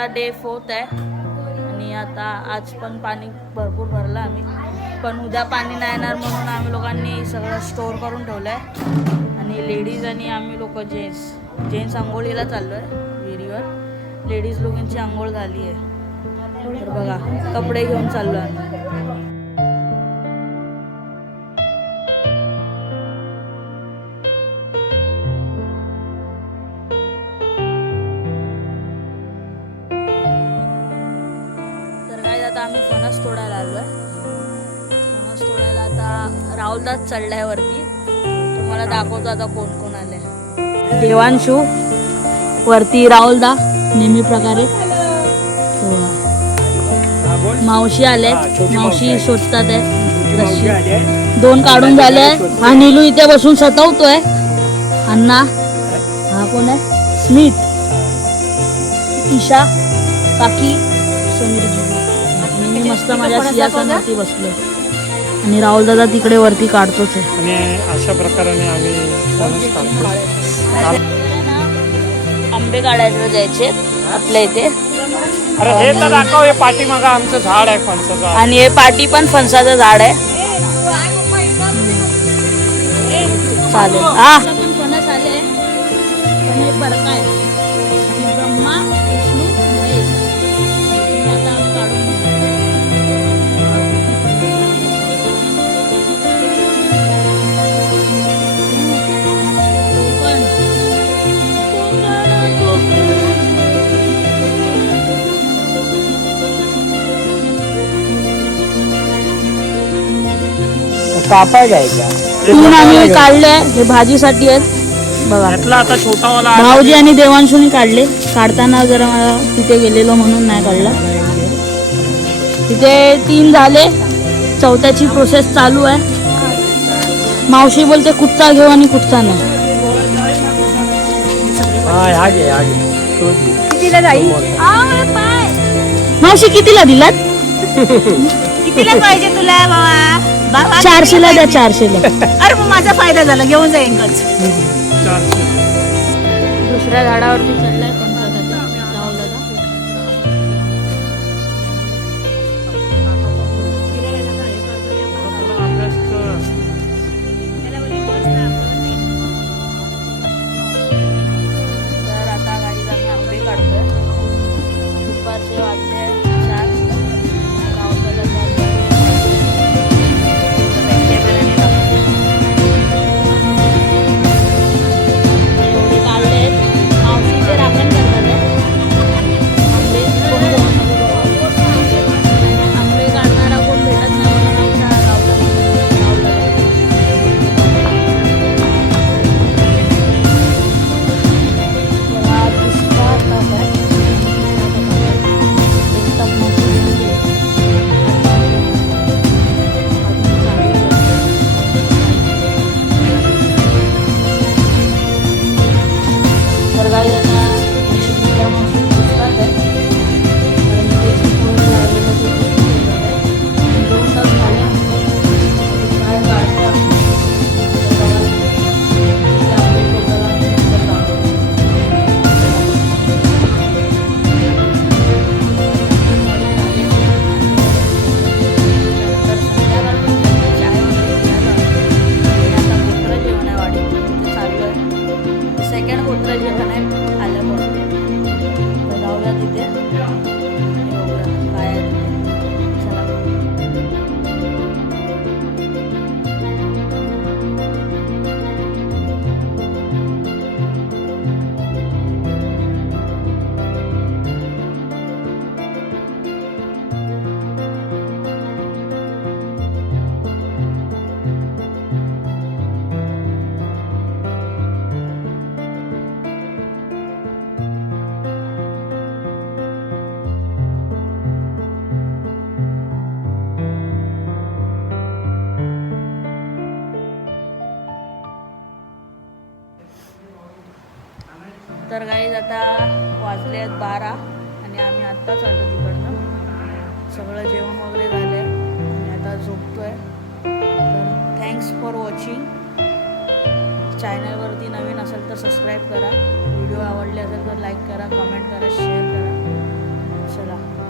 आजचा डे 4 आहे आणि आता आज पण पाणी भरपूर भरलं आम्ही, पण उद्या पाणी नाही येणार म्हणून आम्ही लोकांनी सगळं स्टोअर करून ठेवलं आहे. आणि लेडीज आणि आम्ही लोक जेंट्स आंघोळीला चाललो आहे विहिरीवर. लेडीज लोकांची आंघोळ झाली आहे तर बघा कपडे घेऊन चाललो आम्ही. आता आम्ही फणस तोडायला आलो आहे. फणस तोडायला आता राहुलदास चढलाय वरती. तुम्हाला दाखवतो आता कोण कोण आले. देवांशू वरती, राहुलदा नेहमी प्रकारे, मावशी आले. मावशी शोधतात आहे. 2 काढून झाले. हा नीलू इथे बसून सतवतोय. अण्णा, हा कोण आहे? स्मित, ईशा, काकी, समीर, मी मस्त माझ्या सिंहासनावरती बसलो आणि राहुल दादा तिकडे वरती काढतोच आहे. आणि अशा प्रकारे आम्ही आंबे काढायला जायचे आपल्या इथे. अरे हे तर दाखव, हे पाठीमागं आमचं झाड आहे फणसाचं, आणि हे पाठी पण फणसाचं झाड आहे. चालेल. हा पण फणस आले पण हे बरका आहे. ब्रह्मा, विष्णू, महेश आता काढून कापाय घ्यायचा. तीन आम्ही काढले. हे भाजीसाठी आहेत बघा. आता छोटावाला भाऊजी आणि देवांशूने काढले. काढताना जरा मला तिथे गेलेलो म्हणून नाही काढला. तिथे 3 झाले. 4थ्याची प्रोसेस चालू आहे. मावशी बोलते कुठचा घेऊ आणि कुठचा नाही. कितीला जाईल? मावशी कितीला दिलात? कितीला पाहिजे तुला बाबा? 400ला द्या. 400ला. अरे मग माझा फायदा झाला, घेऊन जाईन कच. दुसऱ्या झाडावरती चढलाय फणसासाठी राहुल दादा. तर आता गाडीत आम्ही आंबे काढतोय. दुपारचे वाजले 4. राहुल दादा तर गाईज आता वाजले आहेत 12 आणि आम्ही आत्ताच आलो तिकडनं. सगळं जेवण वगैरे झालं आहे आणि आता झोपतो आहे. तर थँक्स फॉर वॉचिंग. चॅनलवरती नवीन असेल तर सबस्क्राईब करा. व्हिडिओ आवडले असेल तर लाईक करा, कमेंट करा, शेअर करा. चला